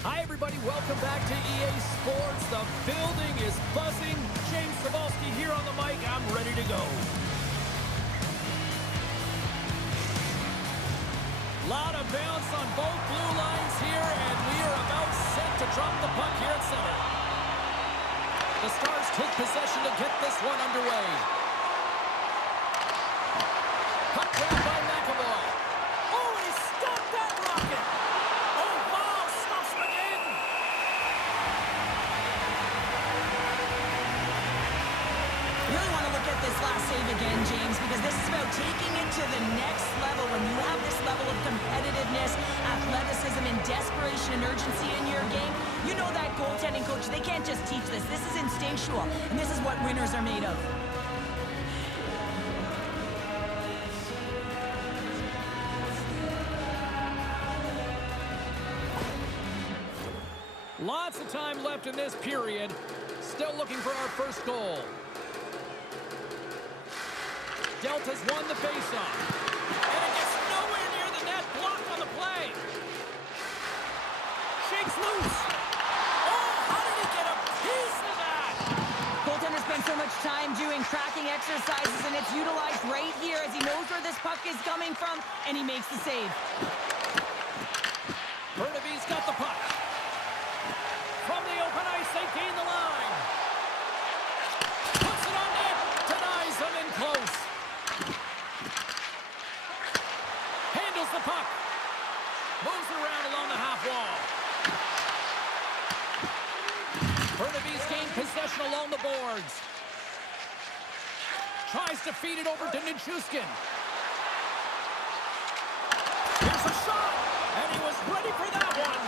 Hi, everybody. Welcome back to EA Sports. The building is buzzing. James Cebulski here on the mic. I'm ready to go. Lot of bounce on both blue lines here, and we are about set to drop the puck here at center. The Stars take possession to get this one underway. Puck grab by McAvoy. Oh, he stopped that rocket. Oh, wow, stops him again. Really want to look at this last save again, James, because this is about taking it to the next level. When you have this level of competitiveness, athleticism, and desperation and urgency in your game, you know that goaltending coach, they can't just teach this. This is instinctual, and this is what winners are made of. Lots of time left in this period. Still looking for our first goal. Delta's won the faceoff. And it gets nowhere near the net. Blocked on the play. Shakes loose. Oh, how did he get a piece of that? Goaltender spends so much time doing tracking exercises, and it's utilized right here as he knows where this puck is coming from, and he makes the save. Burnaby's got the puck. From the open ice, they gain the line. Puts it on net. Denies them in close. Handles the puck. Moves around along the half wall. Burnaby's gained possession along the boards. Tries to feed it over to Nichushkin. Here's a shot. And he was ready for that one.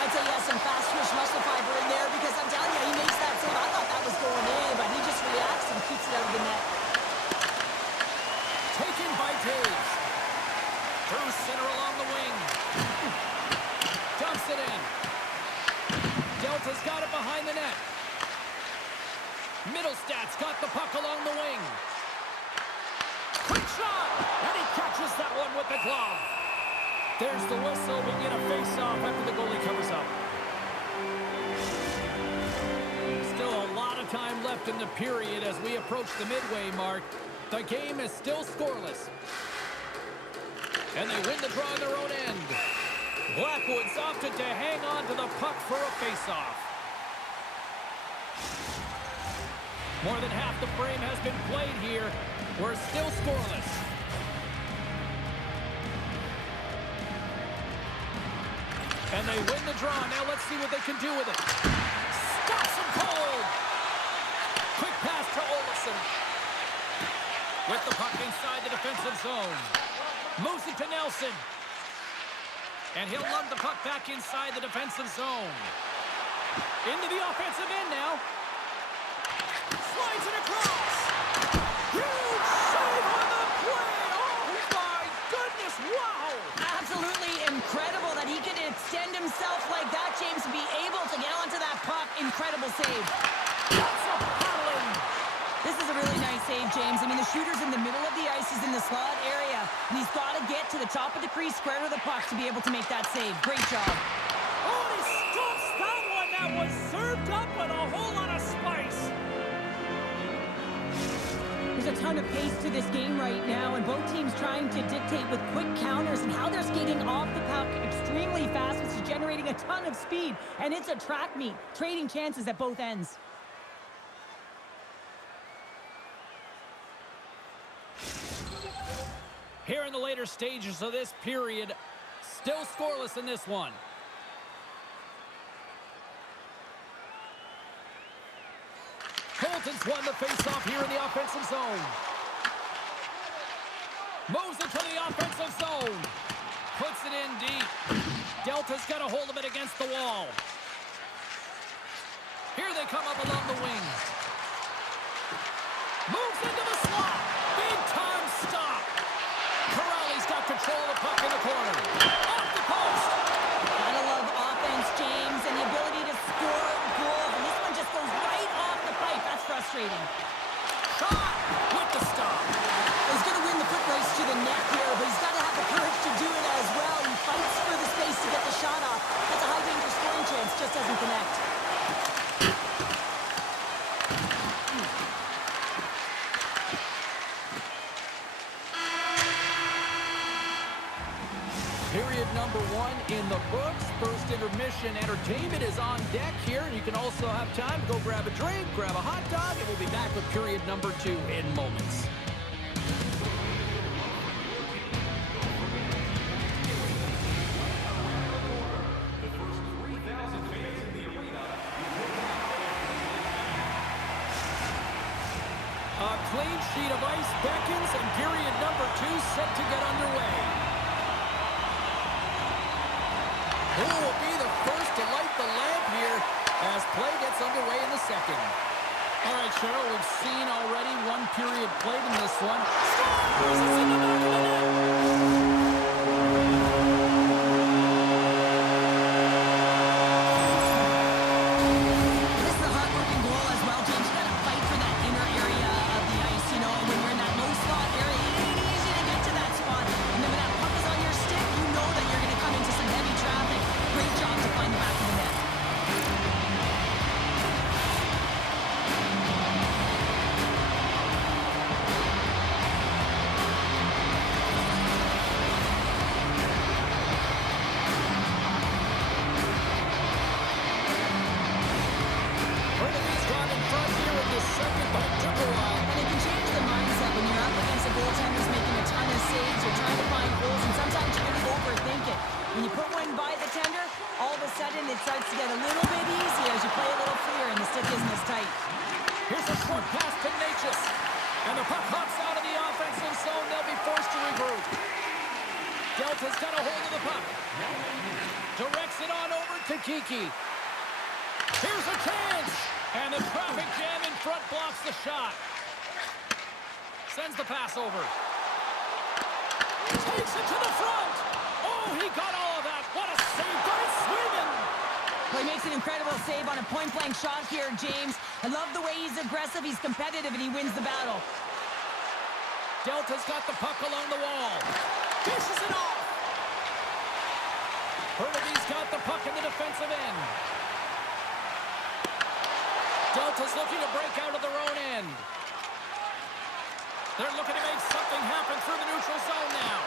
I'd say yes, some fast twitch muscle fiber in there, because I'm telling you, he makes that save. I thought that was going in, but he just reacts and keeps it out of the net. Taken by Taves. Through center along the wing. Dumps it in. Delta's got it behind the net. Middlestad's got the puck along the wing. Quick shot! And he catches that one with the glove. There's the whistle. We get a face-off after the goalie covers up. Still a lot of time left in the period as we approach the midway mark. The game is still scoreless. And they win the draw on their own end. Blackwood's opted to hang on to the puck for a face-off. More than half the frame has been played here. We're still scoreless. And they win the draw. Now let's see what they can do with it. Stops him cold. Quick pass to Olsen. With the puck inside the defensive zone. Moves it to Nelson. And he'll lug the puck back inside the defensive zone. Into the offensive end now. Slides it across. Huge save on the play. Oh my goodness, wow. Absolutely incredible that he can extend himself like that, James, to be able to get onto that puck. Incredible save. Lots of paddling. This is a really nice save, James. I mean, the shooter's in the middle of the ice. He's in the slot area, and he's got to get to the top of the crease, square to the puck, to be able to make that save. Great job. Oh, he stops that one. That was served up with a whole lot of spice. There's a ton of pace to this game right now, and both teams trying to dictate with quick counters and how they're skating off the puck extremely fast, which is generating a ton of speed. And it's a track meet, trading chances at both ends. Here in the later stages of this period, still scoreless in this one. Colton's won the faceoff here in the offensive zone. Moves it to the offensive zone. Puts it in deep. Delta's got a hold of it against the wall. Here they come up along the wing. Moves into the slot. Big time stop. Corrali's got control of the puck in the corner. Off the post. Gotta love offense, James, and the ability to score goals. And this one just goes right off the pipe. That's frustrating. Shot with the stop. He's going to win the foot race to the net here, but he's got to have the courage to do it as well. He fights for the space to get the shot off. That's a high danger sport. the books. First intermission entertainment is on deck here, and you can also have time to go grab a drink, grab a hot dog, and we'll be back with period number 2 in moments. A clean sheet of ice beckons, and period number 2 set to get underway. Who will be the first to light the lamp here as play gets underway in the second? All right, Cheryl, we've seen already one period played in this one. Scores! It's in the back of the net! When you put one by the tender, all of a sudden it starts to get a little bit easier as you play a little freer and the stick isn't as tight. Here's a short pass to Natchez. And the puck hops out of the offensive zone. They'll be forced to regroup. Delta's got a hold of the puck. Directs it on over to Kiki. Here's a chance. And the traffic jam in front blocks the shot. Sends the pass over. Takes it to the front. Oh, he got all of that. What a save by Swayman. Well, he makes an incredible save on a point-blank shot here, James. I love the way he's aggressive, he's competitive, and he wins the battle. Delta's got the puck along the wall. Dishes it off. Burnaby's got the puck in the defensive end. Delta's looking to break out of their own end. They're looking to make something happen through the neutral zone now.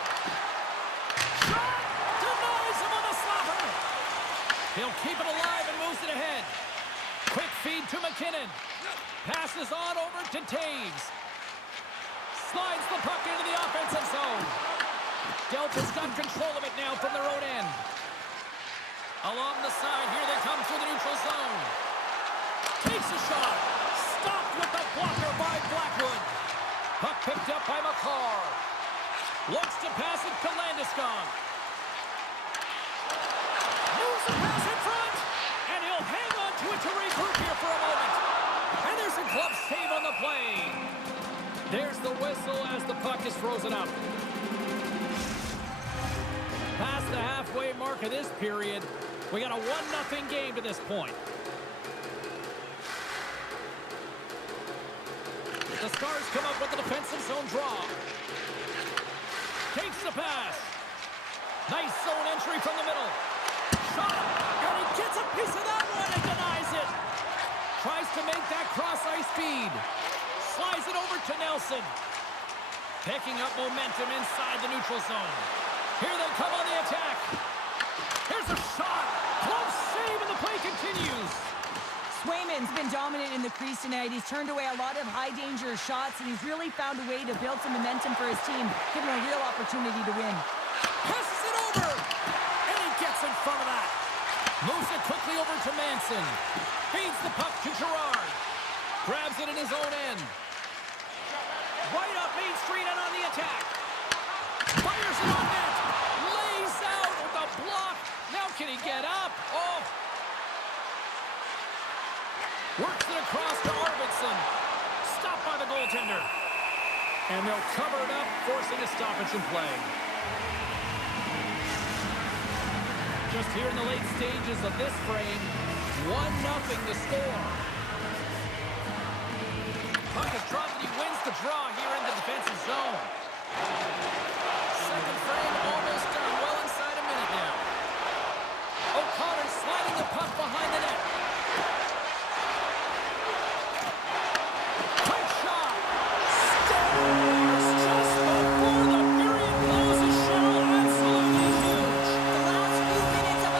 Shot! Denies him on the slapper! He'll keep it alive and moves it ahead. Quick feed to McKinnon. Passes on over to Taves. Slides the puck into the offensive zone. Delta's got control of it now from their own end. Along the side, here they come through the neutral zone. Takes a shot. Stopped with the blocker by Blackwood. Puck picked up by McCarr. Looks to pass it to Landeskog. Moves the pass in front. And he'll hang on to it to regroup here for a moment. And there's a glove save on the play. There's the whistle as the puck is frozen up. Past the halfway mark of this period. We got a 1-0 game to this point. The Stars come up with the defensive zone draw. Takes the pass. Nice zone entry from the middle. Shot. And he gets a piece of that one and denies it. Tries to make that cross-ice feed. Slides it over to Nelson. Picking up momentum inside the neutral zone. Here they come on the attack. Here's a shot. Close save and the play continues. Swayman's been dominant in the crease tonight. He's turned away a lot of high-danger shots, and he's really found a way to build some momentum for his team, giving him a real opportunity to win. Passes it over, and he gets in front of that. Moves it quickly over to Manson. Feeds the puck to Gerard. Grabs it in his own end. Right up Main Street and on the attack. Fires it on net. Lays out with the block. Now can he get up? Oh. Works it across to Arvidsson. Stopped by the goaltender. And they'll cover it up, forcing a stoppage in play. Just here in the late stages of this frame, 1-0 to score. Puck is dropped and he wins the draw here in the defensive zone. Second frame almost done, well inside a minute now. O'Connor sliding the puck behind the net. Quick shot! Scores just before the period closes. Cheryl, absolutely huge. The last few minutes of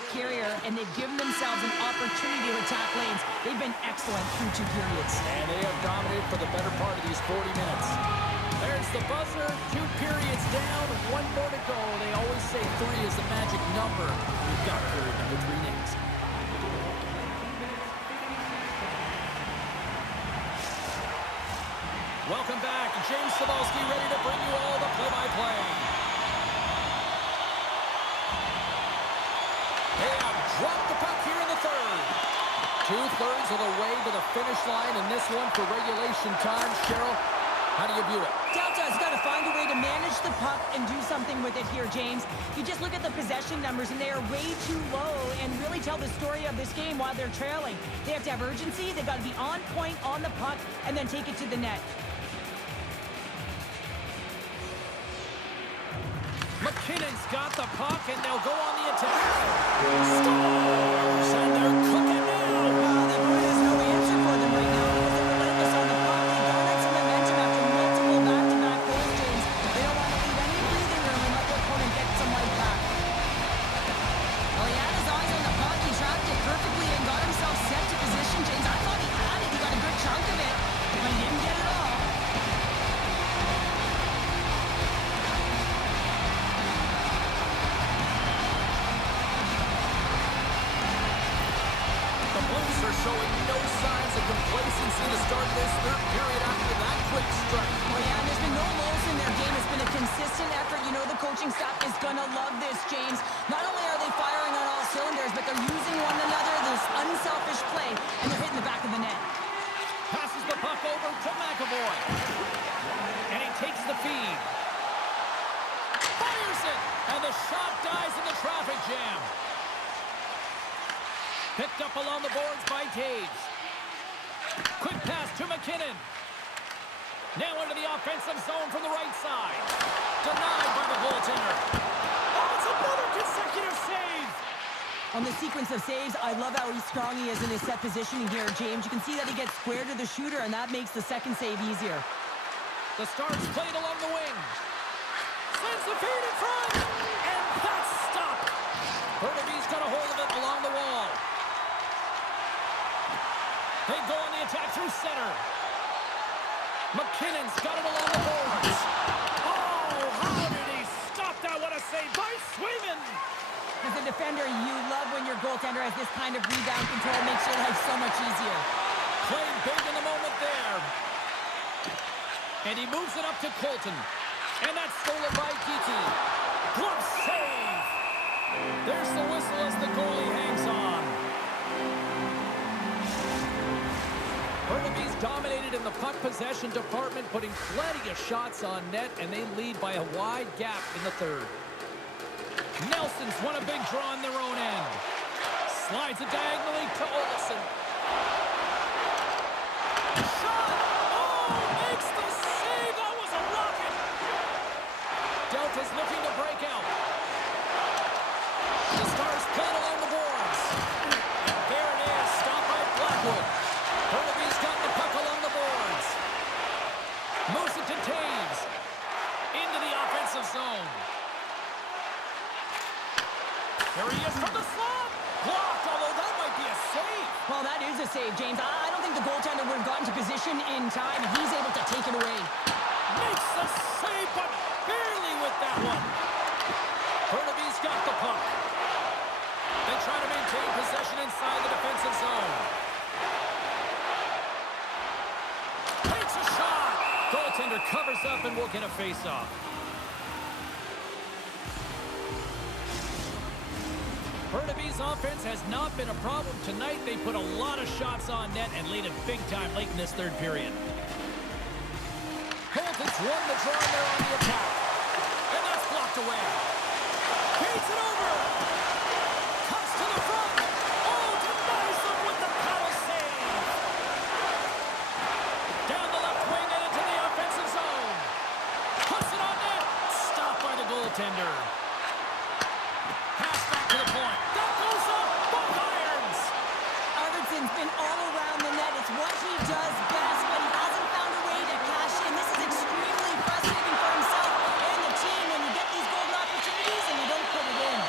puck carrier, and they've given themselves an opportunity to attack lanes. They've been excellent through 2 periods. And they have dominated for the better part of these 40 minutes. There's the buzzer. 2 periods down, 1 more to go. They always say 3 is the magic number. We've got period number 3 next. Welcome back. James Cebulski ready to bring you all the play-by-play. They have dropped the puck here in the third. 2/3 of the way to the finish line in this one for regulation time. Cheryl, how do you view it? Delta's got to find a way to manage the puck and do something with it here, James. You just look at the possession numbers, and they are way too low and really tell the story of this game while they're trailing. They have to have urgency. They've got to be on point on the puck and then take it to the net. McKinnon's got the puck, and they'll go on the attack. Scores, and they're cooking now. Well, the point is no answer for them right now because they're relentless on the puck. They garnered some momentum after multiple back-to-back goals, James. They don't want to leave any breathing room and let their opponent get some life back. Well, he had his eyes on the puck. He tracked it perfectly and got himself set to position, James. I thought he had it. He got a good chunk of it, but he didn't get it all. Showing no signs of complacency to start this third period after that quick strike. Oh, yeah, and there's been no lulls in their game. It's been a consistent effort. You know the coaching staff is going to love this, James. Not only are they firing on all cylinders, but they're using one another, this unselfish play, and they're hitting the back of the net. Passes the puck over to McAvoy. And he takes the feed. Fires it! And the shot dies in the traffic jam. Picked up along the boards by Taves. Quick pass to McKinnon. Now into the offensive zone from the right side. Denied by the goaltender. Oh, it's another consecutive save! On the sequence of saves, I love how strong he is in his set positioning here, James. You can see that he gets square to the shooter, and that makes the second save easier. The Stars played along the wing. Sends the feed in front. And that's stopped. Burnaby's got a hold of it along the wall. They go on the attack through center. McKinnon's got it along the boards. Oh, how did he stop that? What a save by Swayman. As a defender, you love when your goaltender has this kind of rebound control. It makes your life so much easier. Playing big in the moment there. And he moves it up to Colton. And that's stolen by Geeky. Glove save. There's the whistle as the goalie hangs on. Burnaby's dominated in the puck possession department, putting plenty of shots on net, and they lead by a wide gap in the third. Nelson's won a big draw on their own end. Slides it diagonally to Olsen. Shot! Oh, makes the save! That was a rocket! Delta's looking to break out. The Stars playing along the boards. And there it is, stopped by Blackwood. Burnaby's got the puck along the boards. Moves it to Taves. Into the offensive zone. There he is from the slot. Blocked, although that might be a save. Well, that is a save, James. I don't think the goaltender would have gotten to position in time. He's able to take it away. Makes the save, but barely with that one. Burnaby's got the puck. They try to maintain possession inside the defensive zone. Takes a shot. Goaltender covers up and will get a face-off. Burnaby's offense has not been a problem tonight. They put a lot of shots on net and lead it big time late in this third period. Colton's won the draw there on the attack. And that's blocked away. Beats it over. Cuts to the front. Oh, denies them with the power save. Down the left wing and into the offensive zone. Puts it on net. Stopped by the goaltender. Pass back to the point. That goes up. Both irons. Arvidsson's been all around the net. It's what he does best, but he hasn't found a way to cash in. This is extremely frustrating for himself and the team when you get these golden opportunities and you don't put it in.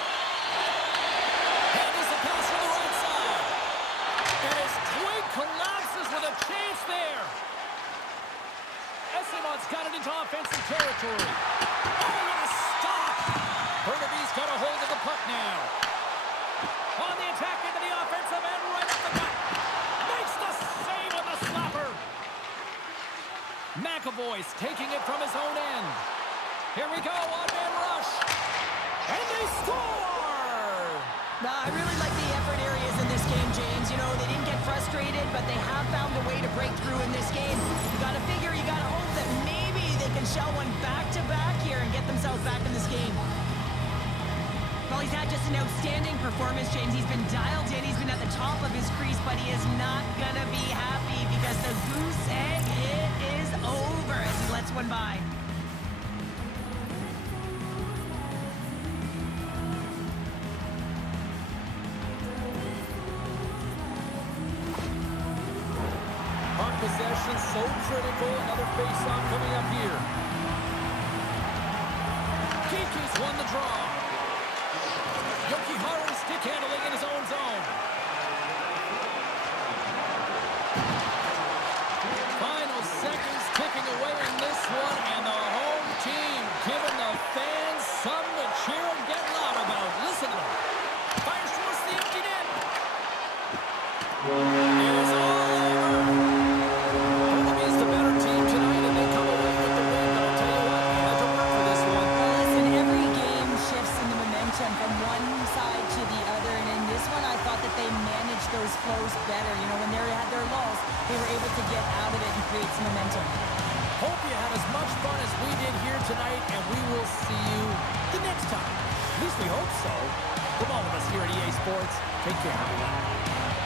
And territory. Oh, what a stop! Burnaby's got a hold of the puck now. On the attack into the offensive end, right at the gut. Makes the save on the slapper. McAvoy's taking it from his own end. Here we go, one-man rush. And they score! I really like the effort areas in this game, James. You know, they didn't get frustrated, but they have found a way to break through in this game. You got to figure, you got to hope that maybe they can shell one back-to-back here and get themselves back in this game. Well, he's had just an outstanding performance, James. He's been dialed in, he's been at the top of his crease, but he is not going to be happy because the goose egg, it is over as he lets one by. Possession so critical. Another face-off coming up here. Kiki's won the draw. Yokiharu stick handling in his own zone. Final seconds ticking away in this one, and the home team giving the fans something to cheer and get loud about. Listen to them. Fires towards the empty net. It is all over. From one side to the other, and in this one I thought that they managed those flows better. You know, when they had their lulls, they were able to get out of it and create some momentum. Hope you had as much fun as we did here tonight, and we will see you the next time. At least we hope so. From all of us here at EA Sports, take care, everyone.